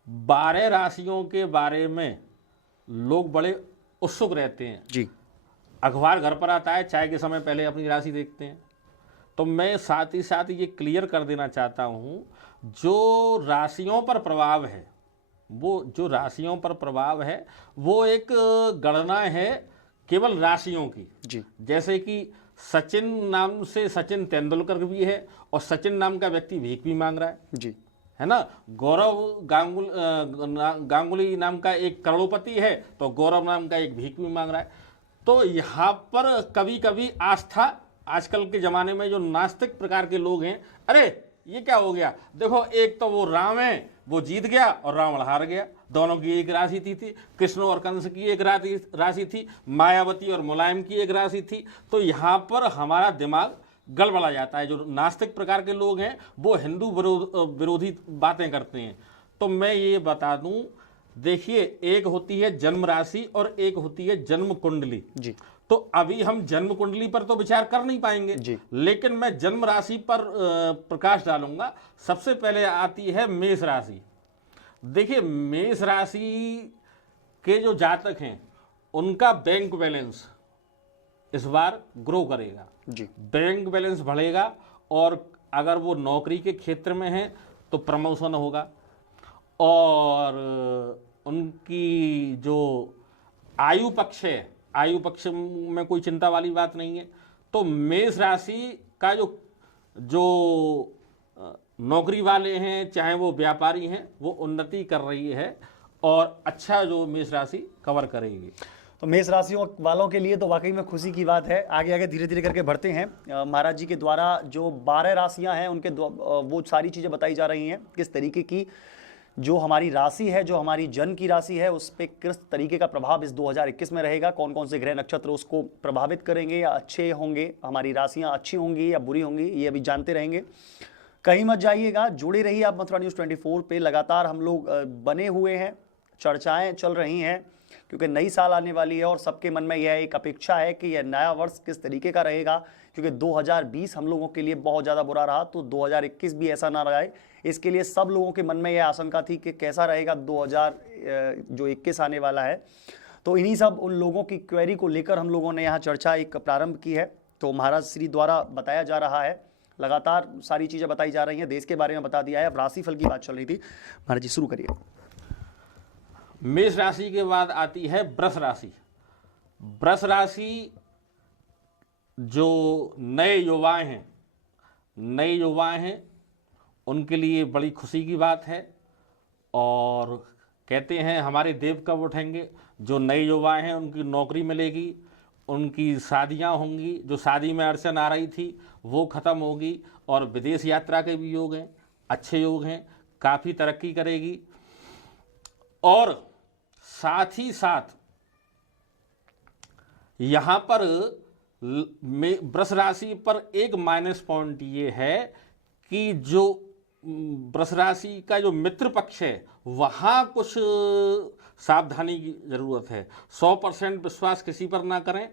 12 राशियों के बारे में लोग बड़े उत्सुक रहते हैं जी। अखबार घर पर आता है, चाय के समय पहले अपनी राशि देखते हैं, तो मैं साथ ही साथ ये क्लियर कर देना चाहता हूँ, जो राशियों पर प्रभाव है, वो जो राशियों पर प्रभाव है वो एक गणना है केवल राशियों की। जी जैसे कि सचिन नाम से सचिन तेंदुलकर भी है और सचिन नाम का व्यक्ति भीख भी मांग रहा जी है ना। गौरव गांगुली नाम का एक करोड़पति है तो गौरव नाम का एक भीख भी मांग रहा है। तो यहाँ पर कभी कभी आस्था, आजकल के ज़माने में जो नास्तिक प्रकार के लोग हैं, अरे ये क्या हो गया, देखो एक तो वो राम है वो जीत गया और रावण हार गया, दोनों की एक राशि थी कृष्ण और कंस की एक राशि थी, मायावती और मुलायम की एक राशि थी। तो यहाँ पर हमारा दिमाग गड़बड़ा जाता है। जो नास्तिक प्रकार के लोग हैं वो हिंदू विरोधी बातें करते हैं। तो मैं ये बता दूं, देखिए एक होती है जन्म राशि और एक होती है जन्म कुंडली जी। तो अभी हम जन्म कुंडली पर तो विचार कर नहीं पाएंगे जी। लेकिन मैं जन्म राशि पर प्रकाश डालूंगा। सबसे पहले आती है मेष राशि। देखिए मेष राशि के जो जातक हैं उनका बैंक बैलेंस इस बार ग्रो करेगा जी। बैंक बैलेंस बढ़ेगा और अगर वो नौकरी के क्षेत्र में है तो प्रमोशन होगा और उनकी जो आयु पक्ष है, आयु पक्ष में कोई चिंता वाली बात नहीं है। तो मेष राशि का जो नौकरी वाले हैं चाहे वो व्यापारी हैं वो उन्नति कर रही है और अच्छा जो मेष राशि कवर करेगी। तो मेष राशियों वालों के लिए तो वाकई में खुशी की बात है। आगे आगे धीरे धीरे करके बढ़ते हैं। महाराज जी के द्वारा जो 12 राशियां हैं उनके वो सारी चीज़ें बताई जा रही हैं किस तरीके की जो हमारी राशि है, जो हमारी जन्म की राशि है, उस पर किस तरीके का प्रभाव इस 2021 में रहेगा, कौन कौन से ग्रह नक्षत्र उसको प्रभावित करेंगे या अच्छे होंगे, हमारी राशियाँ अच्छी होंगी या बुरी होंगी, ये अभी जानते रहेंगे। कहीं मत जाइएगा, जुड़े रहिए आप मथुरा न्यूज़ 24 पे। लगातार हम लोग बने हुए हैं, चर्चाएं चल रही हैं क्योंकि नई साल आने वाली है और सबके मन में यह एक अपेक्षा है कि यह नया वर्ष किस तरीके का रहेगा, क्योंकि 2020 हम लोगों के लिए बहुत ज़्यादा बुरा रहा। तो 2021 भी ऐसा ना रहे, इसके लिए सब लोगों के मन में यह आशंका थी कि कैसा रहेगा 2021 आने वाला है। तो इन्हीं सब उन लोगों की क्वेरी को लेकर हम लोगों ने यहाँ चर्चा एक प्रारंभ की है। तो महाराज श्री द्वारा बताया जा रहा है, लगातार सारी चीज़ें बताई जा रही हैं, देश के बारे में बता दिया है। अब राशिफल की बात चल रही थी, महाराज जी शुरू करिए। मेष राशि के बाद आती है वृष राशि। वृष राशि जो नए युवा हैं उनके लिए बड़ी खुशी की बात है और कहते हैं हमारे देव कब उठेंगे। जो नए युवा हैं उनकी नौकरी मिलेगी, उनकी शादियां होंगी, जो शादी में अड़चन आ रही थी वो ख़त्म होगी और विदेश यात्रा के भी योग हैं, अच्छे योग हैं, काफ़ी तरक्की करेगी। और साथ ही साथ यहाँ पर वृष राशि पर एक माइनस पॉइंट ये है कि जो वृष राशि का जो मित्र पक्ष है वहाँ कुछ सावधानी की ज़रूरत है। 100% विश्वास किसी पर ना करें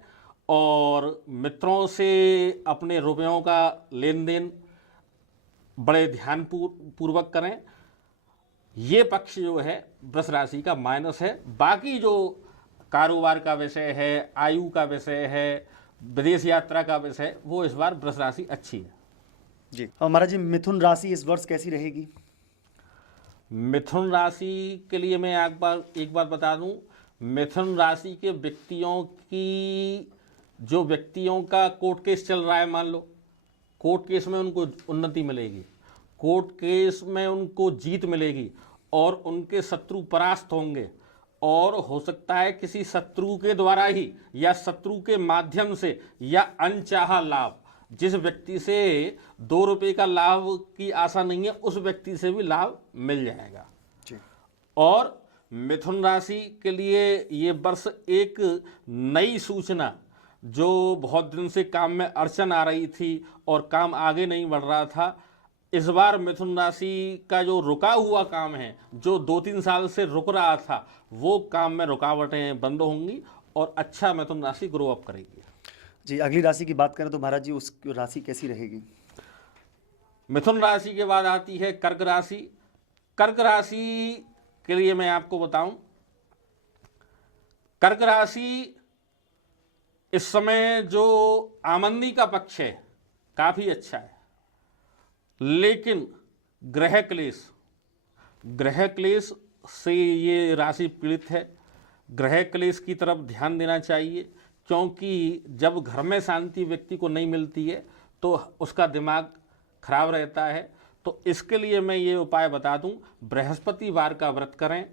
और मित्रों से अपने रुपयों का लेन देन बड़े ध्यान पूर्वक करें। ये पक्ष जो है वृष राशि का माइनस है। बाकी जो कारोबार का विषय है, आयु का विषय है, विदेश यात्रा का विषय, वो इस बार वृष राशि अच्छी है जी। महाराज जी मिथुन राशि इस वर्ष कैसी रहेगी? मिथुन राशि के लिए मैं एक बार बता दूं, मिथुन राशि के व्यक्तियों का कोर्ट केस चल रहा है, मान लो कोर्ट केस में उनको उन्नति मिलेगी, कोर्ट केस में उनको जीत मिलेगी और उनके शत्रु परास्त होंगे और हो सकता है किसी शत्रु के द्वारा ही या शत्रु के माध्यम से या अनचाहा लाभ, जिस व्यक्ति से 2 रुपये का लाभ की आशा नहीं है उस व्यक्ति से भी लाभ मिल जाएगा जी। और मिथुन राशि के लिए ये वर्ष एक नई सूचना, जो बहुत दिन से काम में अड़चन आ रही थी और काम आगे नहीं बढ़ रहा था, इस बार मिथुन राशि का जो रुका हुआ काम है, जो 2-3 साल से रुक रहा था, वो काम में रुकावटें बंद होंगी और अच्छा मिथुन राशि ग्रो अप करेगी जी। अगली राशि की बात करें तो महाराज जी उस राशि कैसी रहेगी? मिथुन राशि के बाद आती है कर्क राशि। कर्क राशि के लिए मैं आपको बताऊं, कर्क राशि इस समय जो आमदनी का पक्ष है काफ़ी अच्छा है, लेकिन ग्रह क्लेश से ये राशि पीड़ित है। ग्रह क्लेश की तरफ ध्यान देना चाहिए, क्योंकि जब घर में शांति व्यक्ति को नहीं मिलती है तो उसका दिमाग खराब रहता है। तो इसके लिए मैं ये उपाय बता दूं, बृहस्पतिवार का व्रत करें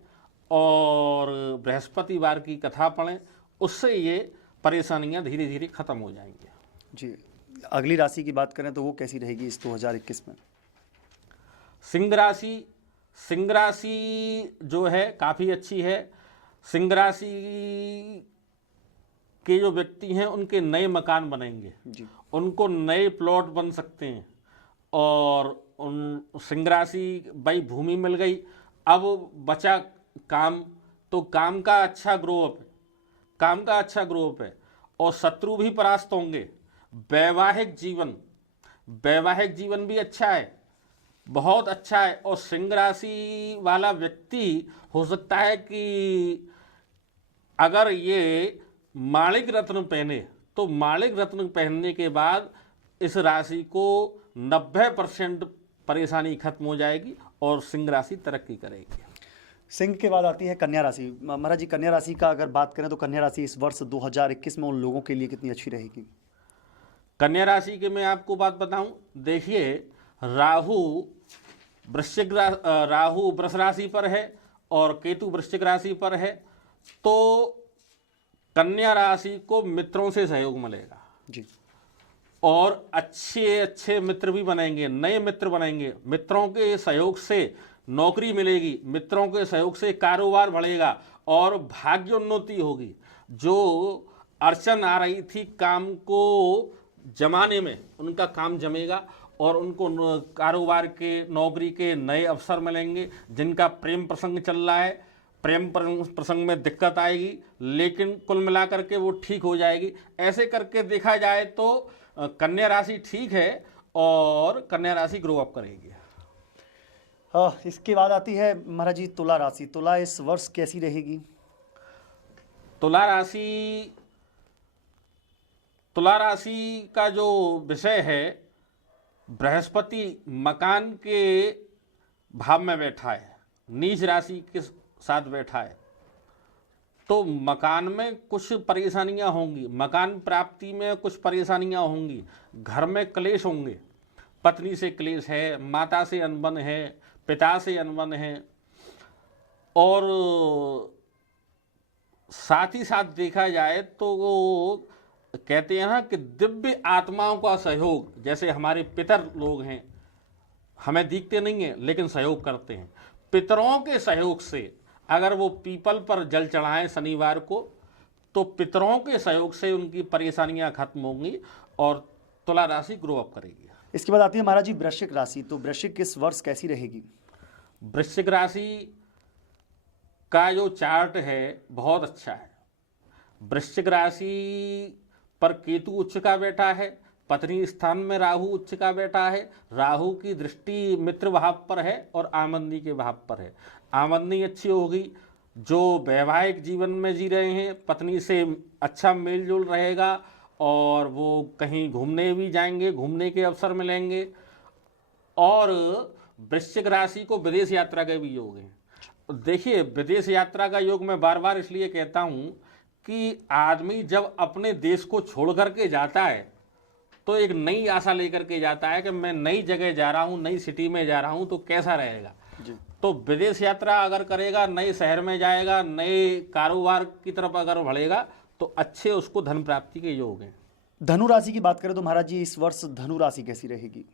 और बृहस्पतिवार की कथा पढ़ें, उससे ये परेशानियां धीरे धीरे खत्म हो जाएंगी। जी, अगली राशि की बात करें तो वो कैसी रहेगी इस 2021 में? सिंह राशि जो है काफ़ी अच्छी है। सिंह राशि के जो व्यक्ति हैं उनके नए मकान बनेंगे जी। उनको नए प्लॉट बन सकते हैं, और उन सिंह राशि भाई भूमि मिल गई, अब बचा काम, तो काम का अच्छा ग्रोअप है और शत्रु भी परास्त होंगे। वैवाहिक जीवन भी अच्छा है, बहुत अच्छा है। और सिंह राशि वाला व्यक्ति हो सकता है कि अगर ये माणिक रत्न पहने तो माणिक रत्न पहनने के बाद इस राशि को 90% परेशानी खत्म हो जाएगी और सिंह राशि तरक्की करेगी। सिंह के बाद आती है कन्या राशि। महाराज जी, कन्या राशि का अगर बात करें तो कन्या राशि इस वर्ष 2021 में उन लोगों के लिए कितनी अच्छी रहेगी? कन्या राशि के मैं आपको बात बताऊं, देखिए राहु वृष राशि पर है और केतु वृश्चिक राशि पर है, तो कन्या राशि को मित्रों से सहयोग मिलेगा जी। और अच्छे मित्र भी बनेंगे, नए मित्र बनेंगे। मित्रों के सहयोग से नौकरी मिलेगी, मित्रों के सहयोग से कारोबार बढ़ेगा और भाग्योन्नति होगी। जो अड़चन आ रही थी काम को जमाने में, उनका काम जमेगा और उनको कारोबार के, नौकरी के नए अवसर मिलेंगे। जिनका प्रेम प्रसंग चल रहा है, प्रेम प्रसंग में दिक्कत आएगी, लेकिन कुल मिलाकर के वो ठीक हो जाएगी। ऐसे करके देखा जाए तो कन्या राशि ठीक है और कन्या राशि ग्रो अप करेगी। इसके बाद आती है महाराज जी तुला राशि। तुला इस वर्ष कैसी रहेगी? तुला राशि का जो विषय है, बृहस्पति मकान के भाव में बैठा है, नीच राशि के साथ बैठा है, तो मकान में कुछ परेशानियां होंगी, मकान प्राप्ति में कुछ परेशानियां होंगी, घर में क्लेश होंगे, पत्नी से क्लेश है, माता से अनबन है, पिता से अनबन है। और साथ ही साथ देखा जाए तो वो कहते हैं ना कि दिव्य आत्माओं का सहयोग, जैसे हमारे पितर लोग हैं, हमें दिखते नहीं हैं लेकिन सहयोग करते हैं, पितरों के सहयोग से अगर वो पीपल पर जल चढ़ाएं शनिवार को, तो पितरों के सहयोग से उनकी परेशानियां खत्म होंगी और तुला राशि ग्रो अप करेगी। इसके बाद आती है महाराज जी वृश्चिक राशि। तो वृश्चिक इस वर्ष कैसी रहेगी? वृश्चिक राशि का जो चार्ट है बहुत अच्छा है। वृश्चिक राशि पर केतु उच्च का बैठा है, पत्नी स्थान में राहु उच्च का बैठा है, राहु की दृष्टि मित्र भाव पर है और आमदनी के भाव पर है। आमदनी अच्छी होगी। जो वैवाहिक जीवन में जी रहे हैं, पत्नी से अच्छा मेल जोल रहेगा और वो कहीं घूमने भी जाएंगे, घूमने के अवसर मिलेंगे। और वृश्चिक राशि को विदेश यात्रा के भी योग हैं। देखिए, विदेश यात्रा का योग मैं बार बार इसलिए कहता हूँ कि आदमी जब अपने देश को छोड़ करके जाता है तो एक नई आशा लेकर के जाता है कि मैं नई जगह जा रहा हूँ, नई सिटी में जा रहा हूँ, तो कैसा रहेगा जी। तो विदेश यात्रा अगर करेगा, नए शहर में जाएगा, नए कारोबार की तरफ अगर बढ़ेगा तो अच्छे उसको धन प्राप्ति के योग हैं। धनु राशि की बात करें तो महाराज जी इस वर्ष धनु राशि कैसी रहेगी?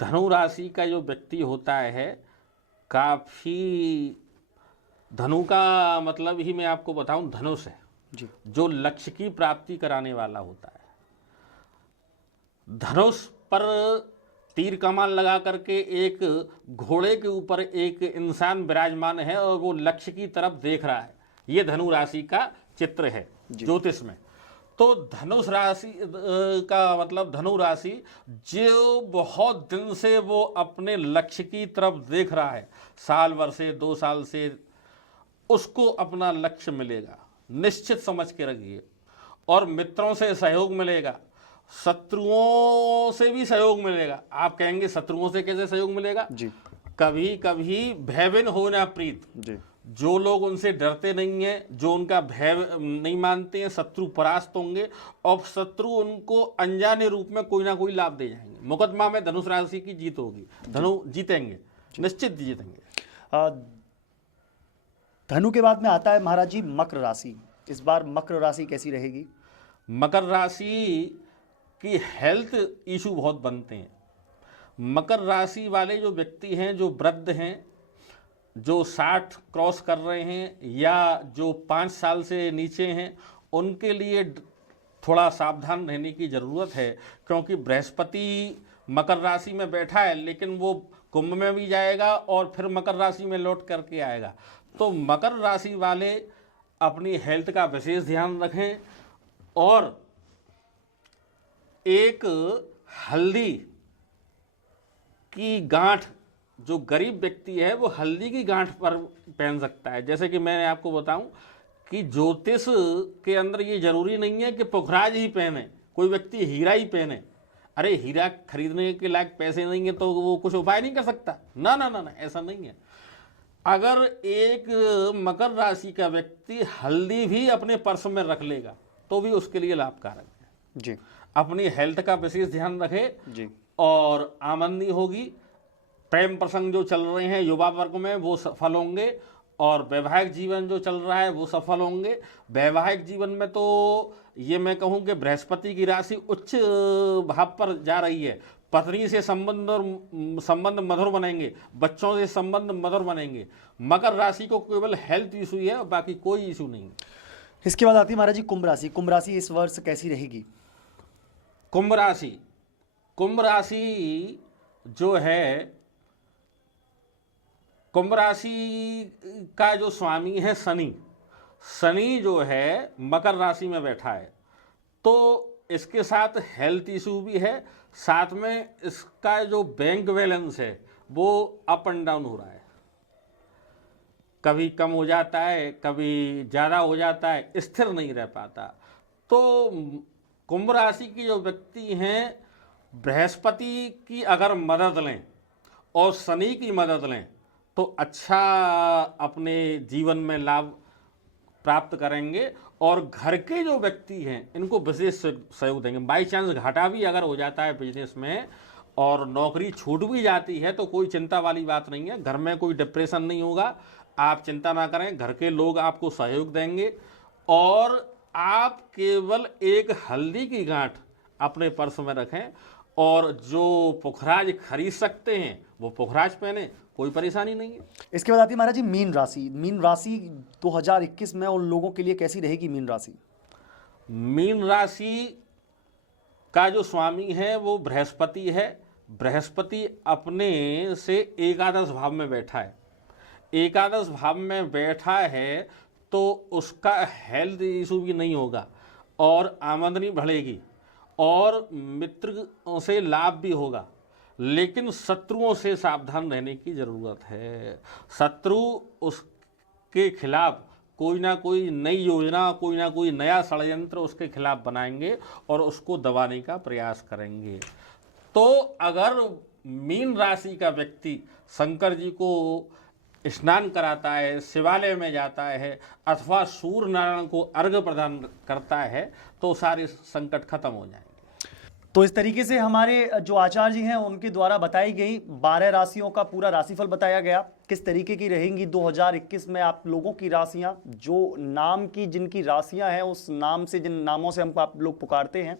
धनु राशि का जो व्यक्ति होता है, काफ़ी, धनु का मतलब ही मैं आपको बताऊं धनुष है जी, जो लक्ष्य की प्राप्ति कराने वाला होता है। धनुष पर तीर कमान लगा करके एक घोड़े के ऊपर एक इंसान विराजमान है और वो लक्ष्य की तरफ देख रहा है। ये धनु राशि का चित्र है ज्योतिष में। तो धनुष राशि का मतलब धनु राशि जो बहुत दिन से वो अपने लक्ष्य की तरफ देख रहा है, साल भर से, 2 साल से, उसको अपना लक्ष्य मिलेगा, निश्चित समझ के रखिए। और मित्रों से सहयोग मिलेगा, शत्रुओं से भी सहयोग मिलेगा। आप कहेंगे शत्रुओं से कैसे सहयोग मिलेगा? जी कभी कभी भयविन होना प्रीत, जी जो लोग उनसे डरते नहीं हैं, जो उनका भय नहीं मानते हैं, शत्रु परास्त होंगे और शत्रु उनको अनजाने रूप में कोई ना कोई लाभ दे जाएंगे। मुकदमा में धनुष राशि की जीत होगी, धनु जीतेंगे, निश्चित जीतेंगे। धनु के बाद में आता है महाराज जी मकर राशि। इस बार मकर राशि कैसी रहेगी? मकर राशि की हेल्थ इशू बहुत बनते हैं। मकर राशि वाले जो व्यक्ति हैं, जो वृद्ध हैं, जो 60 क्रॉस कर रहे हैं या जो 5 साल से नीचे हैं, उनके लिए थोड़ा सावधान रहने की ज़रूरत है, क्योंकि बृहस्पति मकर राशि में बैठा है, लेकिन वो कुंभ में भी जाएगा और फिर मकर राशि में लौट करके आएगा। तो मकर राशि वाले अपनी हेल्थ का विशेष ध्यान रखें और एक हल्दी की गांठ, जो गरीब व्यक्ति है वो हल्दी की गांठ पर पहन सकता है। जैसे कि मैं आपको बताऊं कि ज्योतिष के अंदर ये जरूरी नहीं है कि पुखराज ही पहने, कोई व्यक्ति हीरा ही पहने। अरे हीरा खरीदने के लायक पैसे नहीं है तो वो कुछ उपाय नहीं कर सकता? ना ना ना ना, ऐसा नहीं है। अगर एक मकर राशि का व्यक्ति हल्दी भी अपने पर्स में रख लेगा तो भी उसके लिए लाभकारक है जी। अपनी हेल्थ का विशेष ध्यान रखे जी। और आमदनी होगी। प्रेम प्रसंग जो चल रहे हैं युवा वर्ग में वो सफल होंगे और वैवाहिक जीवन जो चल रहा है वो सफल होंगे। वैवाहिक जीवन में तो ये मैं कहूँ कि बृहस्पति की राशि उच्च भाव पर जा रही है। पत्नी से संबंध मधुर बनेंगे, बच्चों से संबंध मधुर बनेंगे। मकर राशि को केवल हेल्थ इशू है और बाकी कोई इशू नहीं है। इसके बाद आती है महाराज जी कुंभ राशि। कुंभ राशि इस वर्ष कैसी रहेगी? कुंभ राशि जो है, कुंभ राशि का जो स्वामी है शनि जो है मकर राशि में बैठा है, तो इसके साथ हेल्थ इशू भी है, साथ में इसका जो बैंक बैलेंस है वो अप एंड डाउन हो रहा है, कभी कम हो जाता है, कभी ज़्यादा हो जाता है, स्थिर नहीं रह पाता। तो कुंभ राशि की जो व्यक्ति हैं, बृहस्पति की अगर मदद लें और शनि की मदद लें तो अच्छा अपने जीवन में लाभ प्राप्त करेंगे और घर के जो व्यक्ति हैं इनको विशेष सहयोग देंगे। बाई चांस घाटा भी अगर हो जाता है बिजनेस में और नौकरी छूट भी जाती है तो कोई चिंता वाली बात नहीं है, घर में कोई डिप्रेशन नहीं होगा, आप चिंता ना करें, घर के लोग आपको सहयोग देंगे और आप केवल एक हल्दी की गांठ अपने पर्स में रखें और जो पुखराज खरीद सकते हैं वो पुखराज पहने, कोई परेशानी नहीं है। इसके बाद आती है महाराज जी मीन राशि। मीन राशि 2021 में उन लोगों के लिए कैसी रहेगी मीन राशि? मीन राशि का जो स्वामी है वो बृहस्पति है। बृहस्पति अपने से एकादश भाव में बैठा है। एकादश भाव में बैठा है तो उसका हेल्थ इशू भी नहीं होगा और आमदनी बढ़ेगी और मित्र से लाभ भी होगा, लेकिन शत्रुओं से सावधान रहने की ज़रूरत है। शत्रु उसके खिलाफ कोई ना कोई नई योजना, कोई ना कोई नया षड्यंत्र उसके खिलाफ बनाएंगे और उसको दबाने का प्रयास करेंगे। तो अगर मीन राशि का व्यक्ति शंकर जी को स्नान कराता है, शिवालय में जाता है अथवा सूर्य नारायण को अर्घ्य प्रदान करता है तो सारे संकट खत्म हो जाएंगे। तो इस तरीके से हमारे जो आचार्य जी हैं उनके द्वारा बताई गई 12 राशियों का पूरा राशिफल बताया गया। किस तरीके की रहेंगी 2021 में आप लोगों की राशियां, जो नाम की जिनकी राशियां हैं उस नाम से, जिन नामों से हम आप लोग पुकारते हैं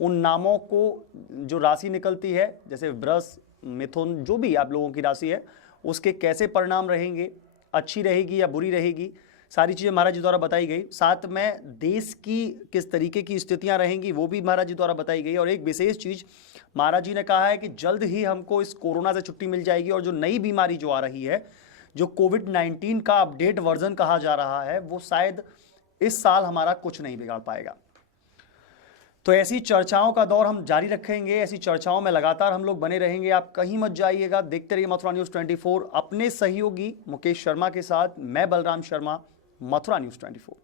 उन नामों को जो राशि निकलती है, जैसे वृष, मिथुन, जो भी आप लोगों की राशि है उसके कैसे परिणाम रहेंगे, अच्छी रहेगी या बुरी रहेगी, सारी चीज़ें महाराज जी द्वारा बताई गई। साथ में देश की किस तरीके की स्थितियां रहेंगी वो भी महाराज जी द्वारा बताई गई। और एक विशेष चीज़ महाराज जी ने कहा है कि जल्द ही हमको इस कोरोना से छुट्टी मिल जाएगी और जो नई बीमारी जो आ रही है, जो कोविड-19 का अपडेट वर्जन कहा जा रहा है, वो शायद इस साल हमारा कुछ नहीं बिगाड़ पाएगा। तो ऐसी चर्चाओं का दौर हम जारी रखेंगे, ऐसी चर्चाओं में लगातार हम लोग बने रहेंगे। आप कहीं मत जाइएगा, देखते रहिए मथुरा न्यूज़ 24। अपने सहयोगी मुकेश शर्मा के साथ मैं बलराम शर्मा, मथुरा न्यूज़ 24।